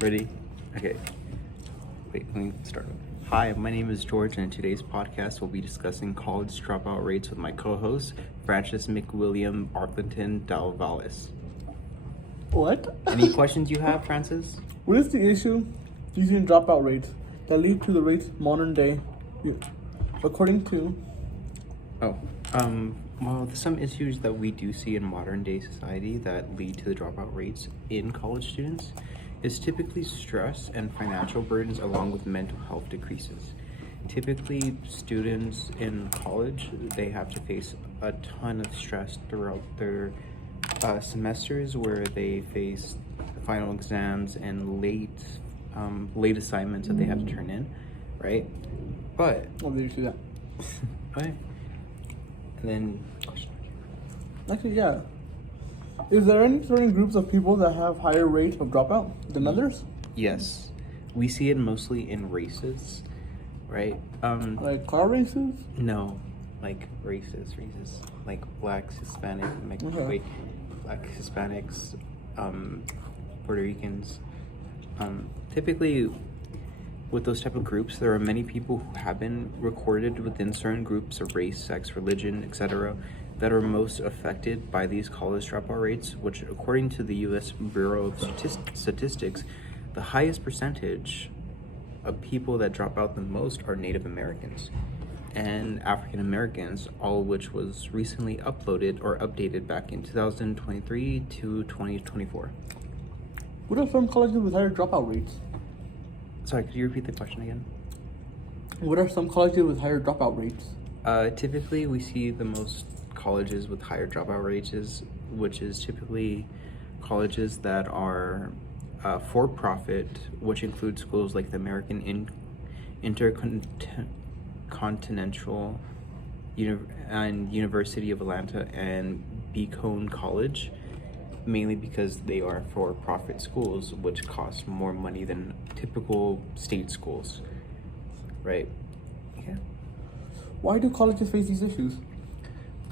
Ready? Okay. Wait, let me start. Hi, my name is George, and in today's podcast, we'll be discussing college dropout rates with my co-host, Francis McWilliam Arlington Dalvalis. What? Any questions you have, Francis? What is the issue using dropout rates that lead to the rates modern day, according to? Well, some issues that we do see in modern day society that lead to the dropout rates in college students is typically stress and financial burdens along with mental health decreases. Typically, students in college, they have to face a ton of stress throughout their semesters where they face final exams and late assignments that they have to turn in, right? But Oh, did you see that? okay. And then Actually, yeah. Is there any certain groups of people that have higher rates of dropout than others? yes, we see it mostly in races, right? Like car races? No, like races, like blacks, Hispanic, Okay. black Hispanics, Puerto Ricans. Typically, with those type of groups, there are many people who have been recorded within certain groups of race, sex, religion, etc., that are most affected by these college dropout rates, which, according to the U.S. Bureau of Statistics, the highest percentage of people that drop out the most are Native Americans and African Americans, all of which was recently uploaded or updated back in 2023 to 2024. What are some colleges with higher dropout rates? Sorry, could you repeat the question again? What are some colleges with higher dropout rates? Typically, we see the most colleges with higher dropout rates, which is typically colleges that are for-profit, which include schools like the American Intercontinental and University of Atlanta and Beacon College, mainly because they are for-profit schools, which cost more money than typical state schools, right? Yeah. Why do colleges face these issues?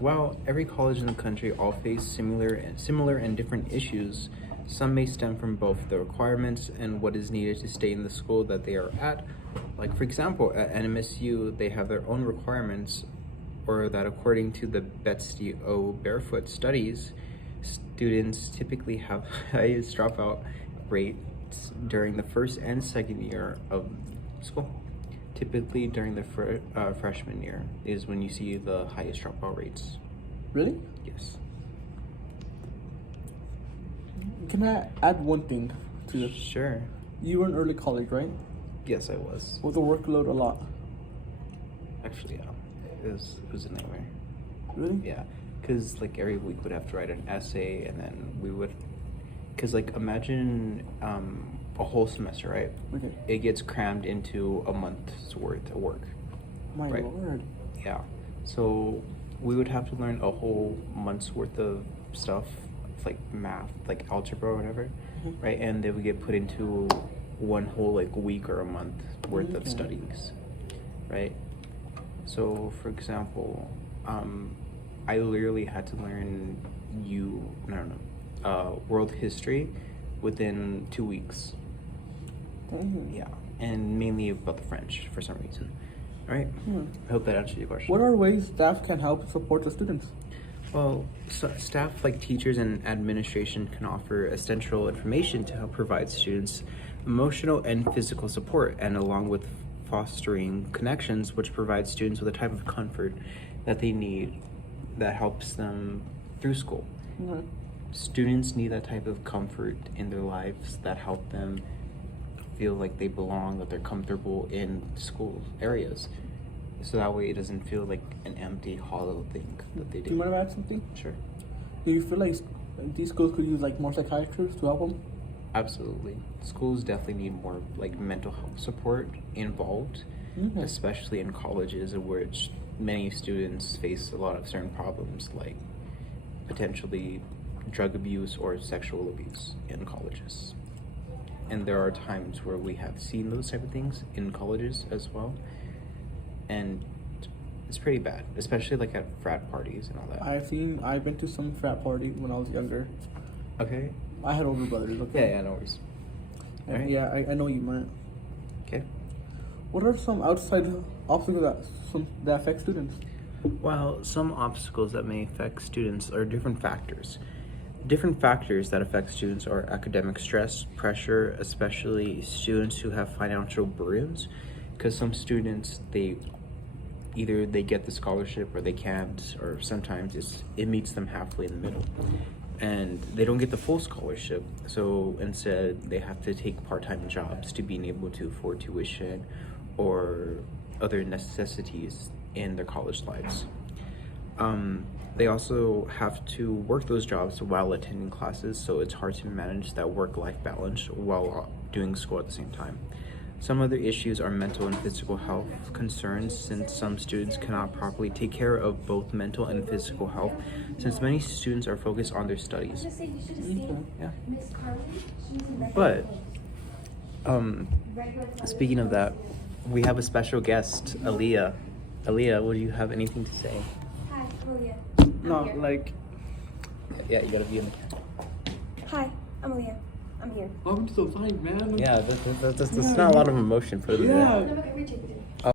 Well, every college in the country all face similar and different issues. Some may stem from both the requirements and what is needed to stay in the school that they are at. Like, for example, at NMSU, they have their own requirements, or that according to the Betsy O. Barefoot studies, students typically have highest dropout rates during the first and second year of school. Typically during the freshman year is when you see the highest dropout rates. Really? Yes. Can I add one thing to this? Sure. You were in early college, right? Yes, I was. Was the workload a lot? Actually, yeah. It was a nightmare. Really? Yeah. Because, like, every week we'd have to write an essay, and then we would... Because, like, imagine a whole semester, right? Okay. It gets crammed into a month's worth of work. My Right. lord. Yeah. So we would have to learn a whole month's worth of stuff, like math, like algebra or whatever, right? And they would get put into one whole like week or a month worth of Okay. studies, right? So for example, I literally had to learn world history within 2 weeks. Dang. Yeah, and mainly about the French for some reason. All right. I hope that answered your question. What are ways staff can help support the students? Well, so staff like teachers and administration can offer essential information to help provide students emotional and physical support, and along with fostering connections, which provides students with a type of comfort that they need that helps them through school. Okay. Students need that type of comfort in their lives that help them feel like they belong, that they're comfortable in school areas. So that way it doesn't feel like an empty, hollow thing that they do. Do you mind if I add something? Sure. Do you feel like these schools could use like more psychiatrists to help them? Absolutely. Schools definitely need more like mental health support involved, Okay. especially in colleges in which many students face a lot of certain problems like potentially drug abuse or sexual abuse in colleges. And there are times where we have seen those type of things in colleges as well. And it's pretty bad, especially like at frat parties and all that. I've been to some frat party when I was younger. Okay. I had older brothers, okay? Yeah, no worries. Alright. Yeah, I know what you meant. Okay. What are some outside obstacles that affect students? Well, some obstacles that may affect students are different factors. Different factors that affect students are academic stress, pressure, especially students who have financial burdens, because some students, either they get the scholarship or they can't, or sometimes it meets them halfway in the middle. And they don't get the full scholarship, so instead they have to take part-time jobs to being able to afford tuition or other necessities in their college lives. They also have to work those jobs while attending classes, so it's hard to manage that work-life balance while doing school at the same time. Some other issues are mental and physical health concerns, since some students cannot properly take care of both mental and physical health, since many students are focused on their studies. Yeah. But speaking of that, we have a special guest, Aaliyah. Aaliyah, would you have anything to say? Hi, Aaliyah. No, I'm here. like. Yeah, you gotta be in the camera. Hi, I'm Aaliyah. I'm here. Welcome to the fight, man. Yeah, that's not a lot of emotion for them. Yeah. No, no, no,